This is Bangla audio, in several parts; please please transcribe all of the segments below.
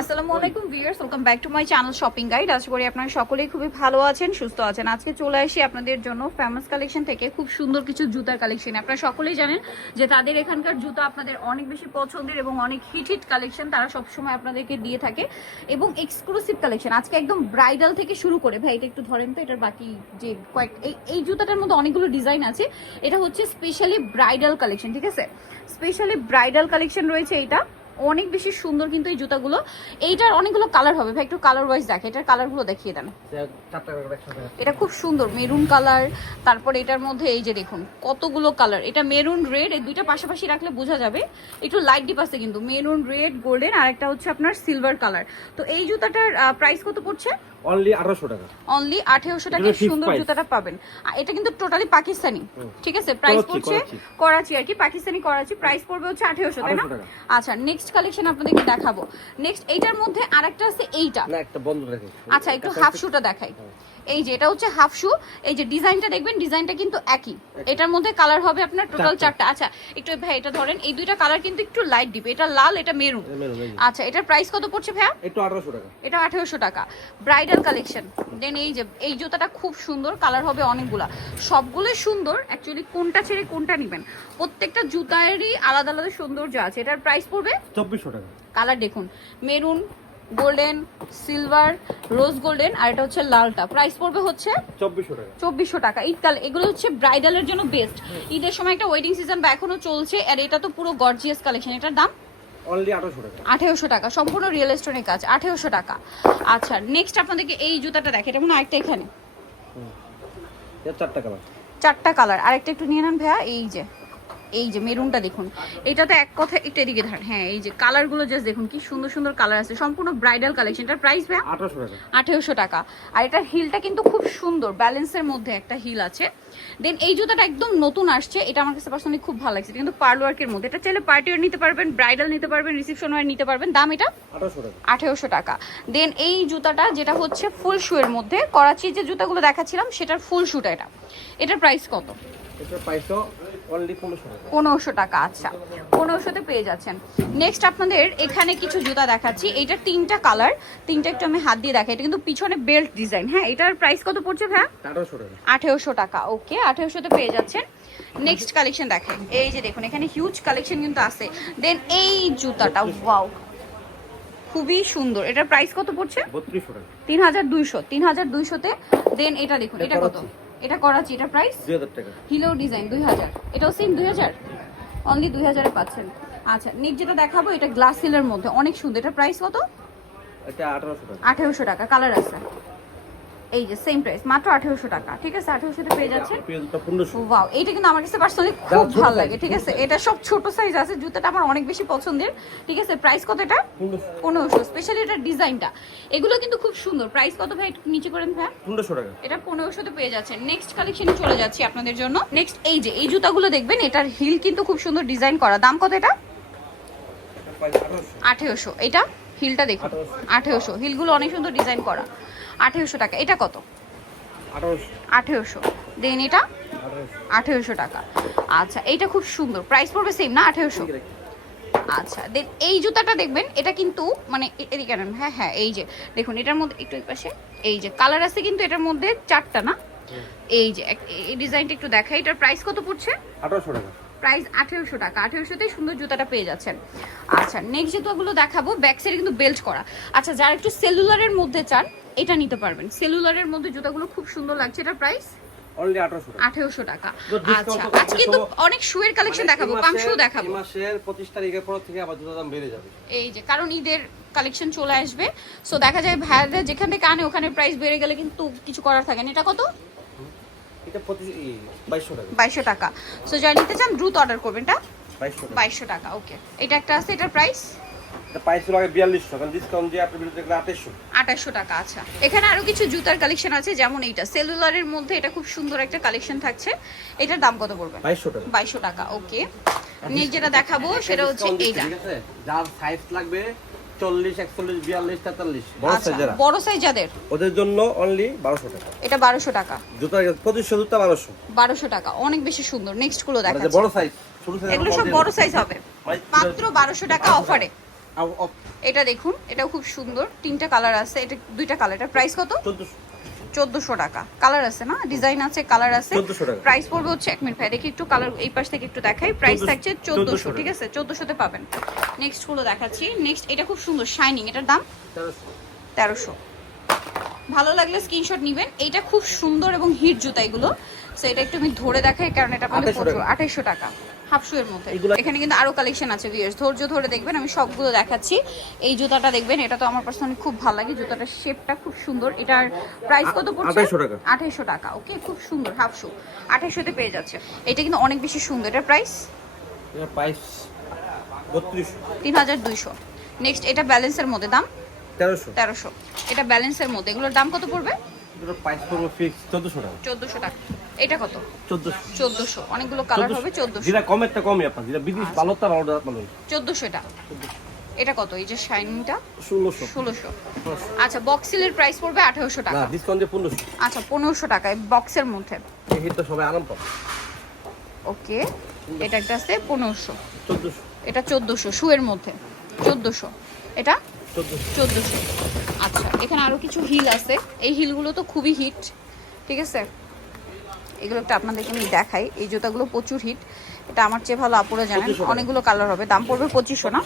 আসসালামু আলাইকুম viewers welcome back to my channel shopping guide আশা করি আপনারা সকলেই খুবই ভালো আছেন সুস্থ আছেন। আজকে চলে আসি আপনাদের জন্য ফেমাস কালেকশন থেকে খুব সুন্দর কিছু জুতার কালেকশন আপনারা সকলেই জানেন যে তাদের এখানকার জুতা আপনাদের অনেক বেশি পছন্দের এবং অনেক হিট হিট কালেকশন তারা সবসময় আপনাদেরকে দিয়ে থাকে। এবং এক্সক্লুসিভ কালেকশন আজকে একদম ব্রাইডাল থেকে শুরু করে। ভাই এটা একটু ধরেন তো এটার বাকি যে কয়েক এই এই জুতাটার মধ্যে অনেকগুলো ডিজাইন আছে। এটা হচ্ছে স্পেশালি ব্রাইডাল কালেকশন ঠিক আছে? স্পেশালি ব্রাইডাল কালেকশন রয়েছে এটা। অনেক বেশি সুন্দর কিন্তু এই জুতাগুলো। এইটার অনেকগুলো কালার হবে। ভাই একটু কালার ওয়াইজ দেখে এটার কালারগুলো দেখিয়ে দেন। এটা খুব সুন্দর মেরুন কালার তারপর এটার মধ্যে এই যে দেখুন কতগুলো কালার এটা মেরুন রেড এই দুইটা পাশাপাশি রাখলে বোঝা যাবে একটু লাইট ডিপ আছে কিন্তু। মেরুন রেড গোল্ডেন আর একটা হচ্ছে আপনার সিলভার কালার তো এই জুতাটার প্রাইস কত পড়ছে? অনলি আঠারোশো টাকা। অনলি আঠেরোশো টাকা সুন্দর জুতাটা পাবেন। এটা কিন্তু টোটালি পাকিস্তানি। ঠিক আছে? প্রাইস পড়ছে করাচি। আর কি পাকিস্তানি করাচি। প্রাইস পড়বে হচ্ছে আঠেরোশো তাই না? আচ্ছা নেক্সট কালেকশন আপনাদেরকে দেখাবো। নেক্সট এইটার মধ্যে আরেকটা আছে এইটা। না একটা বন্ধ রাখি আচ্ছা একটু হাফ শুটা দেখাই। এই যে এটা হচ্ছে হাফ শু এই যে ডিজাইনটা দেখবেন ডিজাইনটা কিন্তু একই। এটার মধ্যে কালার হবে আপনার টোটাল চারটা। আচ্ছা একটু ভাই এটা ধরেন এই দুইটা কালার কিন্তু একটু লাইট ডিপ এটা লাল এটা মেরুন আচ্ছা এটার প্রাইস কত পড়ছে ভাইয়া? একটু আঠারোশো টাকা। এটা আঠেরোশো টাকা। ব্রাইডাল কালেকশন দেন এই যে এই জুতাটা খুব সুন্দর কালার হবে অনেকগুলা। সবগুলোই সুন্দর। অ্যাকচুয়ালি কোনটা ছেড়ে কোনটা নেবেন? প্রত্যেকটা জুতারই আলাদা আলাদা সৌন্দর্য আছে। এটার প্রাইস পড়বে? চব্বিশশো টাকা। কালার দেখুন। Maroon golden silver rose golden আর এটা হচ্ছে লালটা। প্রাইস পড়বে হচ্ছে চব্বিশশো টাকা। ঈদকাল এগুলো হচ্ছে ব্রাইডালের জন্য বেস্ট ঈদের সময় একটা ওয়েডিং সিজন বা এখনও চলছে আর এটা তো পুরো গর্জিয়াস কালেকশন এটার দাম? আঠারোশো টাকা। সম্পূর্ণ রিয়েল এস্টোনের কাজ আঠেরোশো টাকা। আচ্ছা নেক্সট আপনাদেরকে এই জুতাটা দেখে। এটা মনে হয় আরেকটা এখানে। চারটা কালার চারটা কালার আরেকটা একটু নিয়ে নেন ভাইয়া এই যে। এই যে মেরুনটা দেখুন এটা তো এক কথা একটু এদিকে ধরেন হ্যাঁ এই যে কালারগুলো জাস্ট দেখুন কি সুন্দর সুন্দর কালার আছে সম্পূর্ণ ব্রাইডাল কালেকশন এটার প্রাইস ভাইয়া? আঠারোশো টাকা। আর এটার হিলটা কিন্তু খুব সুন্দর ব্যালেন্সের মধ্যে একটা হিল আছে। দেন এই জুতাটা একদম নতুন আসছে এটা আমার কাছে পার্সোনালি খুব ভালো লাগছে কিন্তু পার্ল ওয়ার্কের মধ্যে। এটা চাইলে পার্টি ওয়ার নিতে পারবেন ব্রাইডাল নিতে পারবেন রিসেপশন ওয়ার নিতে পারবেন দাম এটা আঠারোশো টাকা। দেন এই জুতাটা যেটা হচ্ছে ফুল শুয়ের মধ্যে করাচির যে জুতাগুলো দেখাচ্ছিলাম সেটার ফুল শুটা এটা। এটার প্রাইস কত? এটার প্রাইসও অনলি পনেরোশো টাকা। আচ্ছা। পনেরোশোতে পেয়ে যাচ্ছেন। নেক্সট আপনাদের এখানে কিছু জুতা দেখাচ্ছি। এইটার তিনটা কালার তিনটা একটু আমি হাত দিয়ে দেখাই। এটা কিন্তু পিছনে বেল্ট ডিজাইন হ্যাঁ এটার প্রাইস কত পড়ছে টাকা। আঠেরোশো টাকা ওকে আঠেরোশোতে পেয়ে যাচ্ছেন। নেক্সট কালেকশন দেখেন। এই যে দেখুন এখানে হিউজ কালেকশন কিন্তু আছে। দেন এই জুতাটা ওয়াও খুবই সুন্দর। এটার প্রাইস কত পড়ছে? তিন হাজার দুইশো তিন হাজার দুইশোতে। দেন এটা দেখুন এটা কত? এটা করাচ্ছি এটা প্রাইস দুই হাজার টাকা। হিলো ডিজাইন দুই হাজার। এটাও সেম দুই হাজার? অনলি দুই হাজারে পাচ্ছেন। আচ্ছা নেক্সট যেটা দেখাবো এটা গ্লাস সিলের মধ্যে। অনেক সুন্দর। এটা প্রাইস কত? এটা আঠারোশো টাকা। আঠেরোশো টাকা। কালার আছে। এই যে সেম প্রাইস মাত্র আঠেরোশো টাকা। ঠিক আছে আঠেরোশোতে পেয়ে যাচ্ছেন? ওয়াও এইটা কিন্তু আমার কাছে পার্সোনালি খুব ভালো লাগে ঠিক আছে? এটা সব ছোট সাইজ আছে জুতাটা আমার অনেক বেশি পছন্দের। ঠিক আছে প্রাইস কত এটা? পনেরোশো। পনেরোশো স্পেশালি এটার ডিজাইনটা এগুলো কিন্তু খুব সুন্দর। প্রাইস কত ভাই একটু নিচে করেন ভাই? পনেরোশো টাকা। এটা পনেরোশোতে পেয়ে যাচ্ছেন। নেক্সট কালেকশনে চলে যাচ্ছি আপনাদের জন্য। নেক্সট এই যে এই জুতাগুলো দেখবেন এটার হিল কিন্তু খুব সুন্দর ডিজাইন করা। দাম কত এটা? এটার প্রাইস আঠারোশো। আঠেরোশো। এটা? হিলটা দেখুন। আঠেরোশো। হিলগুলো অনেক সুন্দর ডিজাইন করা। আঠেরোশো টাকা। এটা কত? আঠেরোশো। দেন এটা? আঠারোশো। টাকা। আচ্ছা এইটা খুব সুন্দর। প্রাইস পড়বে সেম না? আঠেরোশো? আচ্ছা দেন এই জুতাটা দেখবেন এটা কিন্তু মানে এদিকে হ্যাঁ হ্যাঁ এই যে। দেখুন এটার মধ্যে একটু পাশে এই যে। কালার আছে কিন্তু এটার মধ্যে চারটা না? এই যে এই ডিজাইনটা একটু দেখাই। এটার প্রাইস কত পড়ছে? আঠারোশো টাকা। প্রাইস আঠেরোশো টাকা। আঠেরোশোতেই সুন্দর জুতাটা পেয়ে যাচ্ছেন। আচ্ছা নেক্সট জুতাগুলো দেখাবো ব্যাক সাইডে কিন্তু বেল্ট করা। আচ্ছা যারা একটু সেলুলারের মধ্যে চান এটা নিতে পারবেন। সেলুলারের মধ্যে জুতাগুলো খুব সুন্দর লাগছে। এটা প্রাইস আঠারোশো টাকা। আচ্ছা তো আজকে তো অনেক শুয়ের কালেকশন মানে দেখাবো পাংশু দেখাবো। মাসের পঁচিশ তারিখের পর থেকে আবার জুতার দাম বেড়ে যাবে। এই যে কারণ ঈদের কালেকশন চলে আসবে। সো দেখা যায় ভাইয়ারা যেখান থেকে আনে ওখানে প্রাইস বেড়ে গেলে কিন্তু কিছু করার থাকে না। এটা কত? বাইশশো টাকা। সো নিতে চান দ্রুত অর্ডার করবেন। এটা বাইশশো টাকা। বাইশশো টাকা ওকে এটা একটা আছে এটার প্রাইস এটা আগে বিয়াল্লিশশো কারণ ডিসকাউন্ট দিয়ে আপনি বিরুদ্ধে আঠাশশো আঠাশশো টাকা আচ্ছা। এখানে আরও কিছু জুতার কালেকশন আছে যেমন এইটা। সেলুলারের মধ্যে এটা খুব সুন্দর একটা কালেকশন থাকছে। এটার দাম কত পড়বে? বাইশশো টাকা। বাইশশো টাকা ওকে। নেক্সট যেটা দেখাবো সেটা হচ্ছে এইটা। যার সাইজ লাগবে চল্লিশ একচল্লিশ বিয়াল্লিশ তেতাল্লিশ। বড় আচ্ছা সাইজ যারা বড় সাইজ যাদের? ওদের জন্য অনলি বারোশো টাকা। এটা বারোশো টাকা। জুতা পঁচিশশো জুতা বারোশো। বারোশো টাকা অনেক বেশি সুন্দর। নেক্সটগুলো মানে বড় সাইজ এগুলো সব বড় সাইজ হবে। মাত্র বারোশো টাকা অফারে এটা দেখুন এটাও খুব সুন্দর। তিনটা কালার আছে এটা দুইটা কালার। এটা প্রাইস কত? চোদ্দশো। টাকা। কালার আছে না? ডিজাইন আছে কালার আছে। প্রাইস পড়বে হচ্ছে এক মিনিট ভাই দেখি একটু কালার এই পাশ থেকে একটু দেখাই। প্রাইস থাকছে চোদ্দোশো ঠিক আছে? চোদ্দোশোতে পাবেন। নেক্সটগুলো দেখাচ্ছি। নেক্সট এটা খুব সুন্দর শাইনিং এটার দাম? তেরোশো। ভালো লাগলে স্ক্রিনশট নিবেন। এটা খুব সুন্দর এবং হিট জুতা এগুলো। সো এটা একটু আমি ধরে দেখাই কারণ এটা আপনাদের 2800 আঠাইশো টাকা। হাফশু এর মধ্যে। এখানে কিন্তু আরও কালেকশন আছে ভিউয়ার্স ধৈর্য ধরে দেখবেন আমি সবগুলো দেখাচ্ছি। এই জুতাটা দেখবেন এটা তো আমার পার্সোনালি খুব ভালো লাগে। জুতাটার শেপটা খুব সুন্দর। এটার প্রাইস কত পড়ছে? 2800 টাকা। ওকে খুব সুন্দর হাফশু আঠাইশোতে পেয়ে যাচ্ছে। এটা কিন্তু অনেক বেশি সুন্দর। এটার প্রাইস এটা প্রাইস বত্রিশশো তিন হাজার দুইশো। নেক্সট এটা ব্যালেন্সের মধ্যে দাম? তেরোশো। তেরোশো। এটা ব্যালেন্সের মধ্যে। এগুলোর দাম কত পড়বে? প্রাইস পড়বে ফিক্স চোদ্দশো টাকা। এটা কত? চোদ্দশো। চোদ্দোশো। অনেকগুলো কালার হবে চোদ্দোশো। যেটা কমের তা কমই আপনার। যেটা বিদেশ ভালো তা ভালো ভালো চোদ্দোশো এটা। এটা কত? এই যে শাইনিংটা আচ্ছা বক্সিলের প্রাইস পড়বে আঠারোশো না টাকা ডিসকাউন্ট দিয়ে আচ্ছা পনেরোশো টাকা। বক্সের মধ্যে। এই হিটটা সবাই আরাম পাবে। ওকে। এটা একটা আছে এটা মধ্যে। চোদ্দোশো। এটা? চোদ্দশো। চোদ্দোশো। আচ্ছা। এখানে আরও কিছু হিল আছে। এই হিলগুলো তো খুবই হিট ঠিক আছে? এগুলো একটা আপনাদেরকে আমি দেখাই। এই জুতাগুলো প্রচুর হিট এটা আমার চেয়ে ভালো আপুরা জানেন অনেকগুলো কালার হবে। দাম পড়বে পঁচিশশো না?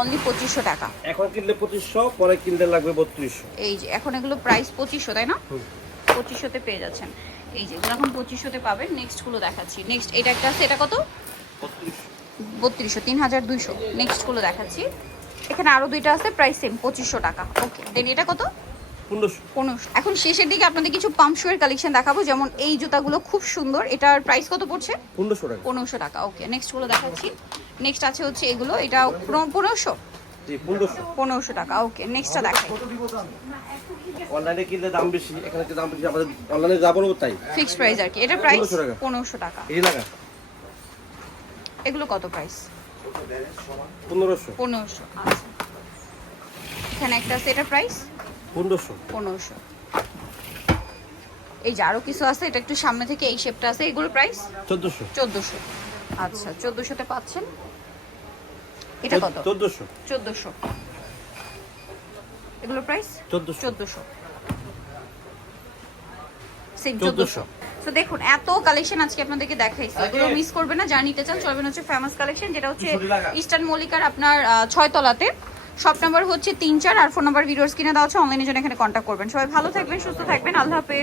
অনলি পঁচিশশো টাকা। এখন কিনলে পঁচিশশো পরে কিনলে লাগবে বত্রিশশো। এই যে এখন এগুলো প্রাইস পঁচিশশো তাই না? পঁচিশশোতে পেয়ে যাচ্ছেন। এই যে এগুলো এখন পঁচিশশোতে পাবেন। নেক্সটগুলো দেখাচ্ছি। নেক্সট এটা একটা আছে এটা কত? বত্রিশশো। তিন হাজার দুইশো। নেক্সটগুলো দেখাচ্ছি। এখানে আরও দুইটা আছে প্রাইস সেম পঁচিশশো টাকা। ওকে দেন এটা কত? এখন শেষের দিকে আপনাদের কিছু পাম্প শুয়ের কালেকশন দেখাবো যেমন এই জুতাগুলো খুব সুন্দর। এটার প্রাইস কত পড়ছে? পনেরোশো টাকা। পনেরোশো টাকা ওকে নেক্সটগুলো দেখাচ্ছি। নেক্সট আছে হচ্ছে এগুলো এটা পনেরো- পনেরোশো? জি পনেরোশো। টাকা ওকে নেক্সটটা দেখাই। অনলাইনে কিনলে দাম বেশি এখানে দাম বেশি আমাদের অনলাইনে যা বলব তাই। ফিক্সড প্রাইস আর কি এটা প্রাইস 1500 পনেরোশো টাকা। এই লাগা এগুলো কত প্রাইস পনেরোশো। পনেরোশো আচ্ছা। এখানে একটা আছে এটা প্রাইস পনেরোশো। পনেরোশো। এই যে আরও কিছু আছে এটা একটু সামনে থেকে এই শেপটা আছে এগুলো প্রাইস চোদ্দশো। চোদ্দোশো। আচ্ছা চোদ্দোশোতে পাচ্ছেন? এটা কত? চোদ্দশো। চোদ্দোশো। এগুলো প্রাইস চোদ্দশো। চোদ্দোশো। সেম চোদ্দোশো। তো দেখুন এত কালেকশন আজকে আপনাদেরকে দেখাইছি। এগুলো মিস করবে না যা নিতে চান চলবেন হচ্ছে ফেমাস কালেকশন যেটা হচ্ছে। ইস্টার্ন মল্লিকার আপনার ছয় তলাতে। সব নাম্বার হচ্ছে তিন চার আর ফোন নাম্বার ভিডিওস কিনে দেওয়া হচ্ছে অনলাইনে জন্য এখানে কন্ট্যাক্ট করবেন। সবাই ভালো থাকবেন সুস্থ থাকবেন। আল্লাহ হাফেজ।